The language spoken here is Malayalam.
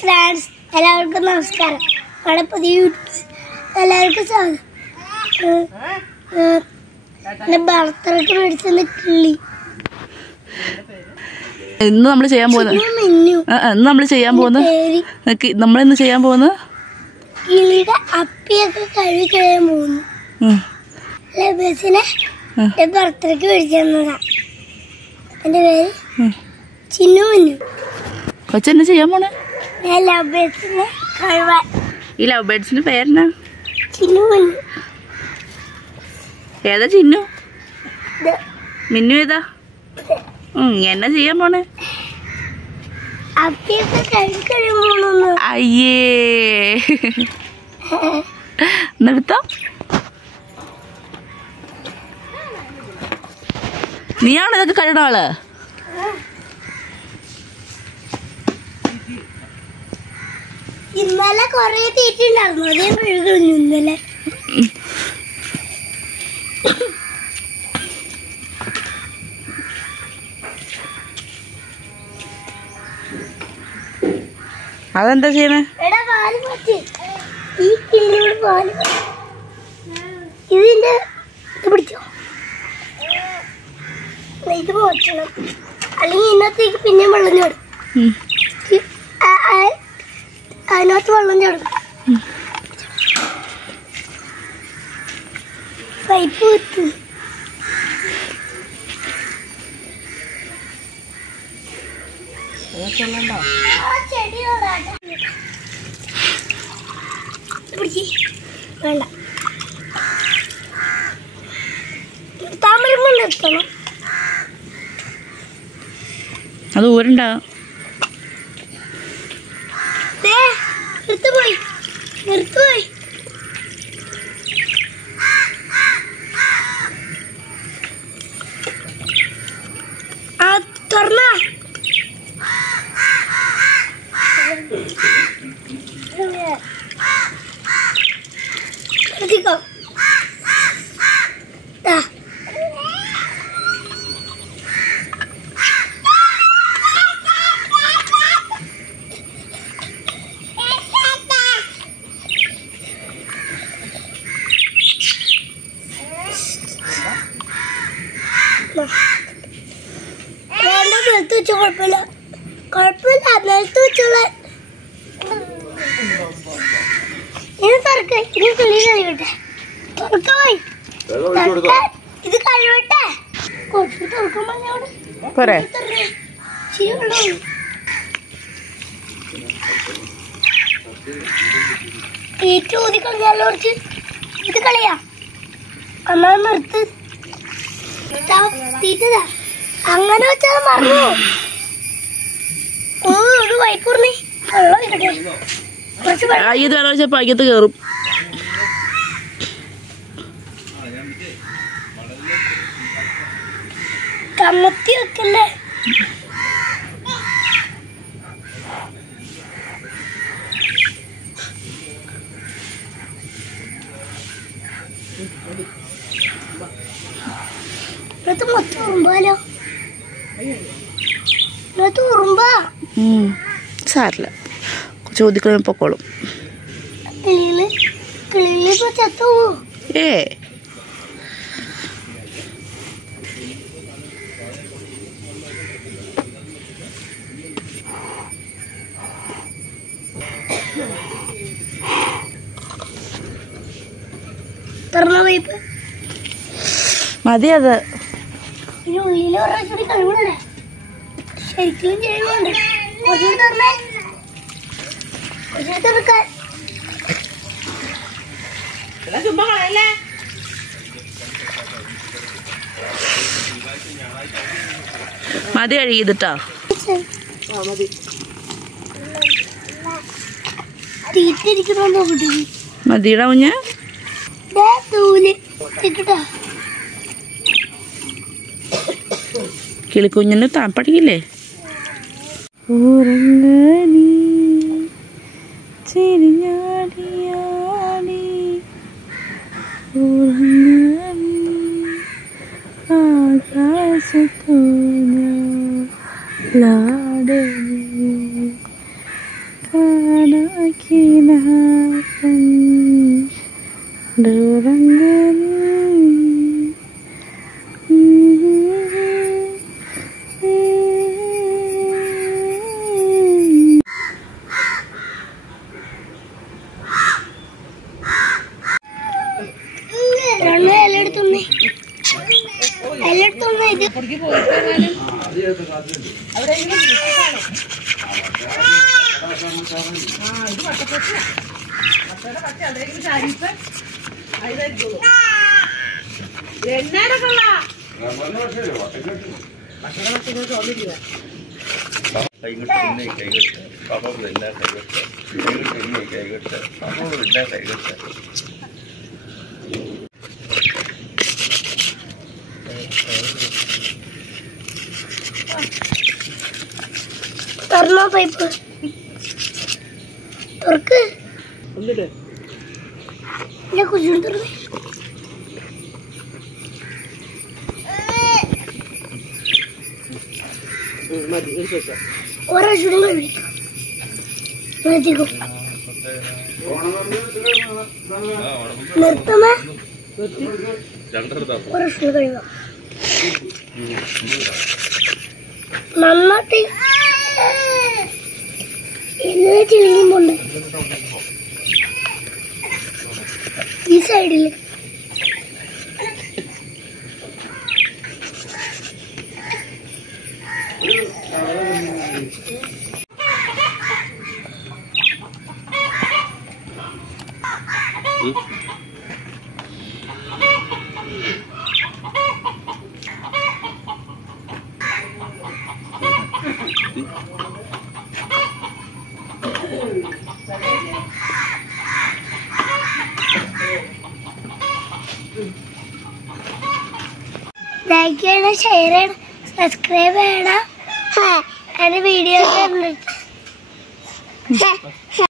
ഫ്രണ്ട്സ് എല്ലാവർക്കും നമസ്കാരം. നമ്മുടെ പുതിയ എല്ലാവർക്കും സ്വാഗതം. ബർത്ത്ഡേക്ക് മേടിച്ചെന്ന് കിളി ഇന്ന് നമ്മൾ ചെയ്യാൻ പോകുന്നത് നമ്മളിന്ന് ചെയ്യാൻ പോകുന്നത് കിളിയുടെ അപ്പിയൊക്കെ കഴുകി കഴിയാൻ പോകുന്നു. ലബേസിനെ ബർത്ത്ഡേക്ക് മേടിച്ചെന്നതാ. എന്റെ പേര് ചിന്നു മിന്നു. കൊച്ചെന്നെ ചെയ്യാൻ പോണേ ലബേസിനെ കഴുകാൻ. ഈ ലവ് ബേർഡ്സിന്റെ പേരെന്നാ? ചിന്നു മിന്നു. ഏതാ ചിന്നു? മിന്നു ഏതാ? എന്നാ ചെയ്യാൻ പോണേ? അപ്പിയൊക്കെ കഴുകി കഴിയുമ്പോ അയ്യേ നിർത്തോ. നീയാണ് ഇതൊക്കെ കഴിയണ ആള്? ഇന്നലെ കൊറേ തീറ്റുണ്ടായിരുന്നു, അതേ കഴുകുന്നു ഇന്നലെ. അതെന്താ ചെയ്യണേ? ഈ കിളിയോട് പാല് ഇതിന്റെ ഇത് പിടിച്ചോ, ഇത് പോറ്റണം, അല്ലെങ്കിൽ ഇന്നത്തേക്ക് പിന്നെ വെള്ളം ചാടും. അതിനകത്ത് വെള്ളം ചാടും. പൈപ്പ് കുത്തും. വേണ്ട, താമരം കൊണ്ട് എത്തണം. അത് ഊരണ്ട. നിർത്തുപോയി നിർത്തുപോയി. ആ തുറന്ന എത്തിക്കോ. നിലത്ത് വെച്ചോ, കുഴപ്പമില്ല കുഴപ്പമില്ല, നിലത്ത് വെച്ചോളെ. ഇനി തുറക്ക, ഇനി കിളി കഴിയട്ടെ. തുറക്കോയി ഇത് കഴിവട്ടെ. കുറച്ച് തുറക്കുമ്പോ ശരി വെള്ളം തീറ്റ ഊതി കളഞ്ഞാലോ. കുറച്ച് ഇത് കളിയാ, എന്നാ നിർത്ത്. തീറ്റതാ അങ്ങനെ വെച്ചാൽ മറന്നു. ഒരു വൈപ്പൂർണി വെള്ളം ഒഴിക്കട്ടെ. പയ്യത്ത് കയറും. കമ്മത്തി വെക്കല്ലേ. മൊത്തം ഉറുമ്പാലോ, ഉറുമ്പാ. സാരില്ല, ചോദിക്കാൻ പൊക്കോളും. കിളിയിലിപ്പോ ചത്തുപോവോ? തുറന്ന പൈപ്പ് മതി. അത് പിന്നെ ഉള്ളിൽ ഒരാഴ്ച കഴിവുണ്ടേ, ശരിക്കും ചെയ്യുന്നുണ്ട്. കുറച്ചുകൂടി തുറന്നേ, കുറച്ചുകൂടി തുറക്കാൻ. മതി കഴുകിട്ടാ. തീറ്റിരിക്കണോ മതിയുടെ കുഞ്ഞ കിളിക്കുഞ്ഞിന് താപ്പടിക്കില്ലേ? ആകാശത്തോ തുറന്നോ പൈപ്പ് തുറക്ക് കുഞ്ഞു തുറന്നേ ഓരോ ചുടുകൾ നിർത്തിക്കോ നിർത്തമേ ഓരോ ചുടു കഴിയുക നന്നായിട്ട് ഇന്ന് ചെളിയുമ്പോണ്ട് ഈ സൈഡില് ലൈക്ക് ചെയ്യണം, ഷെയർ ചെയ്യണം, സബ്സ്ക്രൈബ് ചെയ്യണം. എൻ്റെ വീഡിയോസ്